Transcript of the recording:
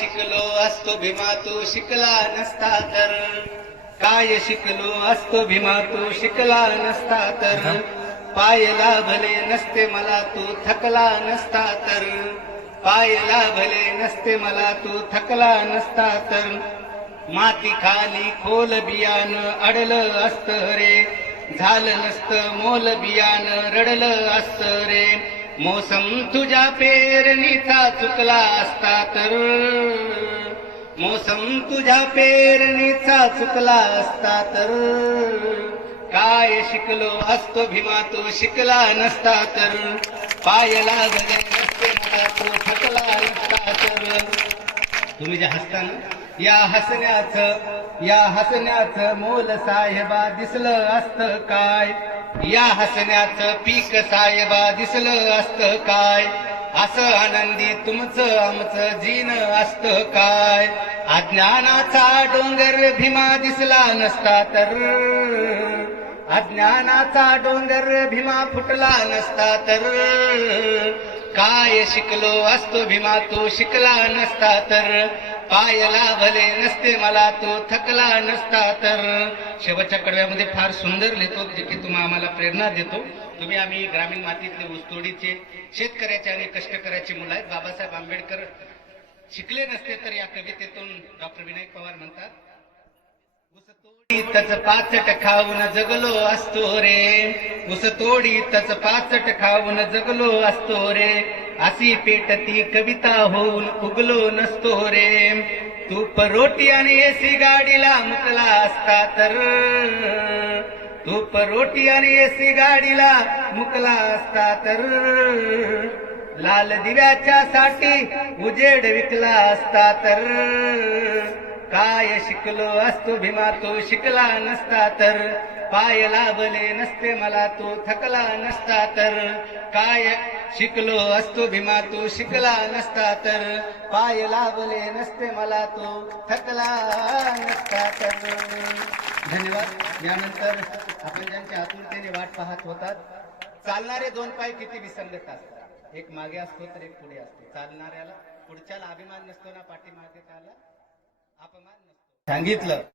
शिकलो असतो भीमा तू शिकला नसता तर. काय शिकलो असतो भीमा तू शिकला नसता तर. पायला भले नसते मला तू थकला नसता तर. पायला भले नसते मला तू थकला नसता तर. माती खाली खोल बियान अडलं असत रे. झालं नसतं मोल बियान रडलं असत रे. मोसम तुझ्या पेरणीचा चुकला असता तर. मोसम तुझ्या पेरणीचा चुकला असता तर. काय शिकलो असतो भीमा तो शिकला नसता तर. पायला भले नसते मला तू थकला नसता तर. तुम्ही जे हसता ना या हसण्याचं या हसण्याचं मोल साहेबा दिसलं असतं काय? या हसण्याचं पीक साहेबा दिसलं असतं काय? असं आनंदी तुमचं आमचं जीन असतं काय? अज्ञानाचा डोंगर भीमा दिसला नसता तर? अज्ञानाचा डोंगर भीमा फुटला नसता तर? काय शिकलो असतो भीमा तू शिकला नसता तर? पायला भले नसते मला तो थकला नसता तर. शेवटच्या कडव्यामध्ये फार सुंदर लिहितो जे की तुम्हा आम्हाला प्रेरणा देतो. तुम्ही आम्ही ग्रामीण मातीतले ऊसतोडीचे शेतकऱ्याचे आणि कष्टकऱ्याचे मुलं आहेत. बाबासाहेब आंबेडकर शिकले नसते तर या कवितेतून डॉक्टर विनायक पवार म्हणतात तच पाचट खाऊन जगलो असतो रे. उस तोडी तच पाचट खाऊन जगलो असतो रे. अशी पेटती कविता होऊन उगलो नसतो रे. तू रोटी आणि एसी गाडीला मुकला असता तर. तू रोटी आणि एसी गाडीला मुकला असता तर. लाल दिव्याच्या साठी उजेड विकला असता तर. काय शिकलो असतो भीमा तू शिकला नसता तर. पाय लाभले नसते मला तू थकला नसता तर. काय शिकलो असतो भीमा तू शिकला नसता तर. पाय लाभले नसते मला तो थकला नसता तर. धन्यवाद. यानंतर आपण ज्यांच्या आतुरतेने वाट पाहत होतात चालणारे दोन पाय किती विसंगत असतात? एक मागे असतो तर एक पुढे असतो. चालणाऱ्याला पुढच्याला अभिमान नसतो ना पाठीमागे त्याला अपमान नसतो. सांगितलं.